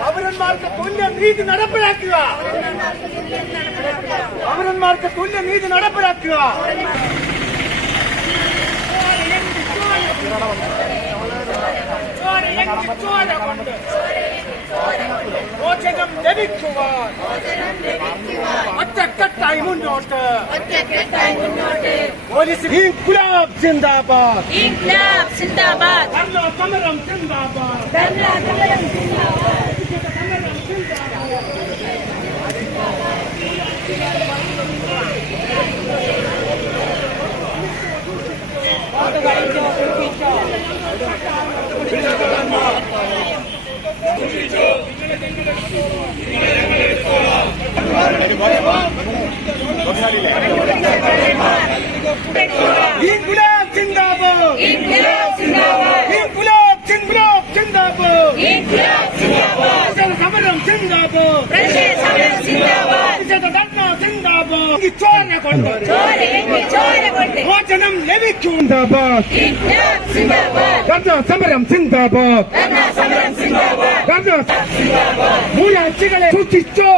പൗരന്മാർക്ക് തുല്യ നീതി നടപ്പിലാക്കുക. പൗരന്മാർക്ക് തുല്യ നീതി നടപ്പിലാക്കുക. മോചനം ലഭിക്കുവാൻ ഒറ്റക്കെട്ടായി മുന്നോട്ട്. പോലീസ് ഇൻക്ലാബ് സിന്ദാബാദ്. ഇൻക്ലാബ് സിന്ദാബാദ്. ധർണ സമരം സിന്ദാബാദ്. ധർണ സമരം സിന്ദാബാദ്. ഇൻക്ലാബ് സിന്ദാബാദ്. ഇൻക്ലാബ് സിന്ദാബാദ്. ഇൻക്ലാബ് സിന്ദാബാദ്. ഇൻക്ലാബ് സിന്ദാബാദ്. സമരം സിന്ദാബാദ്. സമരം സിന്ദാബാദ്. ധർണ സിന്ദാബാദ്. ചോര കൊണ്ട് ചോര കൊണ്ട് മോചനം ലഭിക്കും. സിന്ദാബാദ്. ഇൻക്ലാബ് സിന്ദാബാദ്. ധർണ സമരം സിന്ദാബാദ്. ധർണ സമരം സിന്ദാബാദ്. മൂയാഴ്ചകളെ സൂക്ഷിച്ചോ.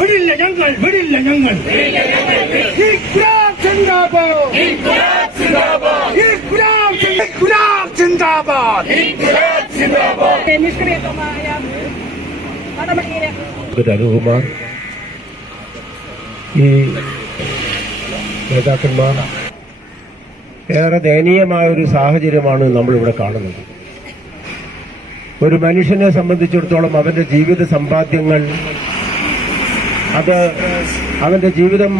വിടില്ല ഞങ്ങൾ, വിടില്ല ഞങ്ങൾ. ഇൻക്ലാബ് സിന്ദാബാദ്. ഇൻക്ലാബ് സിന്ദാബാദ്. ഇൻക്ലാബ് സിന്ദാബാദ്. ഇൻക്ലാബ് സിന്ദാബാദ്. നിഷ്ക്രിയമായ നടപടിയിലേക്ക് അനുകുമാർ, ഈ നേതാക്കന്മാർ, ഏറെ ദയനീയമായ ഒരു സാഹചര്യമാണ് നമ്മളിവിടെ കാണുന്നത്. ഒരു മനുഷ്യനെ സംബന്ധിച്ചിടത്തോളം അവന്റെ ജീവിത സമ്പാദ്യങ്ങൾ, അത് അവന്റെ ജീവിതം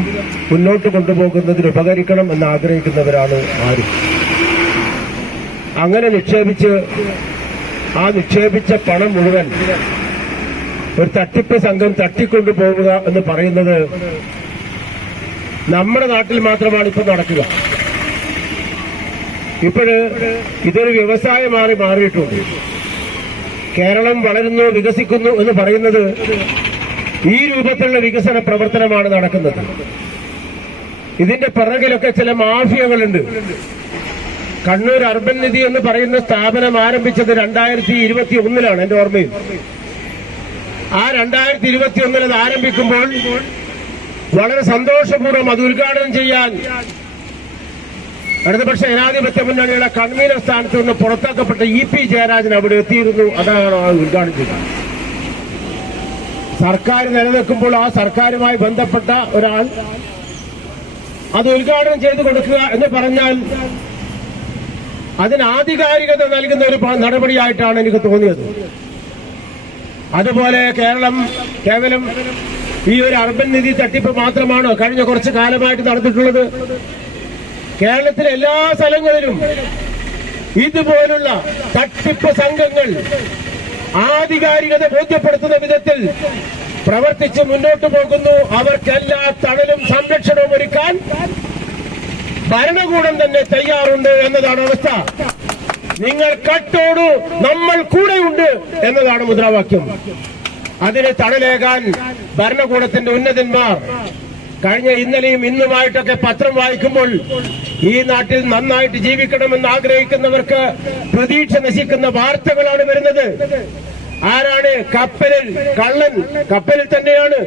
മുന്നോട്ട് കൊണ്ടുപോകുന്നതിന് ഉപകരിക്കണം എന്ന് ആഗ്രഹിക്കുന്നവരാണ് ആരും. അങ്ങനെ നിക്ഷേപിച്ച പണം മുഴുവൻ ഒരു തട്ടിപ്പ് സംഘം തട്ടിക്കൊണ്ടുപോവുക എന്ന് പറയുന്നത് നമ്മുടെ നാട്ടിൽ മാത്രമാണ് ഇപ്പോൾ നടക്കുക. ഇപ്പോഴ് ഇതൊരു വ്യവസായമായി മാറിയിട്ടുണ്ട്. കേരളം വളരുന്നു, വികസിക്കുന്നു എന്ന് പറയുന്നത് ഈ രൂപത്തിലുള്ള വികസന പ്രവർത്തനമാണ് നടക്കുന്നത്. ഇതിന്റെ പിറകിലൊക്കെ ചില മാഫിയകളുണ്ട്. കണ്ണൂർ അർബൻ നിധി എന്ന് പറയുന്ന സ്ഥാപനം ആരംഭിച്ചത് 2021 എന്റെ ഓർമ്മയിൽ. ആ 2021 അത് ആരംഭിക്കുമ്പോൾ വളരെ സന്തോഷപൂർവ്വം അത് ഉദ്ഘാടനം ചെയ്യാൻ ഇടതുപക്ഷ ജനാധിപത്യ മുന്നണിയുടെ കൺവീനർ സ്ഥാനത്ത് നിന്ന് പുറത്താക്കപ്പെട്ട EP ജയരാജൻ അവിടെ എത്തിയിരുന്നു. അതാണ് ഉദ്ഘാടനം ചെയ്തത്. സർക്കാർ നിലനിൽക്കുമ്പോൾ ആ സർക്കാരുമായി ബന്ധപ്പെട്ട ഒരാൾ അത് ഉദ്ഘാടനം ചെയ്തു കൊടുക്കുക എന്ന് പറഞ്ഞാൽ അതിന് ആധികാരികത നൽകുന്ന ഒരു നടപടിയായിട്ടാണ് എനിക്ക് തോന്നിയത്. അതുപോലെ കേരളം കേവലം ഈ ഒരു അർബൻ നിധി തട്ടിപ്പ് മാത്രമാണോ കഴിഞ്ഞ കുറച്ചു കാലമായിട്ട് നടന്നിട്ടുള്ളത്? കേരളത്തിലെ എല്ലാ സ്ഥലങ്ങളിലും ഇതുപോലുള്ള തട്ടിപ്പ് സംഘങ്ങൾ ആധികാരികത ബോധ്യപ്പെടുത്തുന്ന വിധത്തിൽ പ്രവർത്തിച്ച് മുന്നോട്ട് പോകുന്നു. അവർക്കെല്ലാ തണലും സംരക്ഷണവും ഒരുക്കാൻ ഭരണകൂടം തന്നെ തയ്യാറുണ്ട് എന്നതാണ് അവസ്ഥ. നിങ്ങൾ കട്ടോടു, നമ്മൾ കൂടെയുണ്ട് എന്നതാണ് മുദ്രാവാക്യം. അതിന് തണലേകാൻ ഭരണകൂടത്തിന്റെ ഉന്നതന്മാർ കഴിഞ്ഞ ഇന്നലെയും ഇന്നുമായിട്ടൊക്കെ പത്രം വായിക്കുമ്പോൾ ഈ നാട്ടിൽ നന്നായിട്ട് ജീവിക്കണമെന്ന് ആഗ്രഹിക്കുന്നവർക്ക് പ്രതീക്ഷ നശിക്കുന്ന വാർത്തകളാണ് വരുന്നത്. ആരാണ് കപ്പലിൽ കള്ളൻ? കപ്പലിൽ തന്നെയാണ്.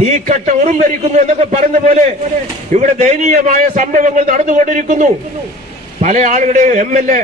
തീക്കട്ട ഉറുമ്പരിക്കുന്നു എന്നൊക്കെ പറഞ്ഞ പോലെ ഇവിടെ ദയനീയമായ സംഭവങ്ങൾ നടന്നുകൊണ്ടിരിക്കുന്നു. പല ആളുകളുടെയും MLA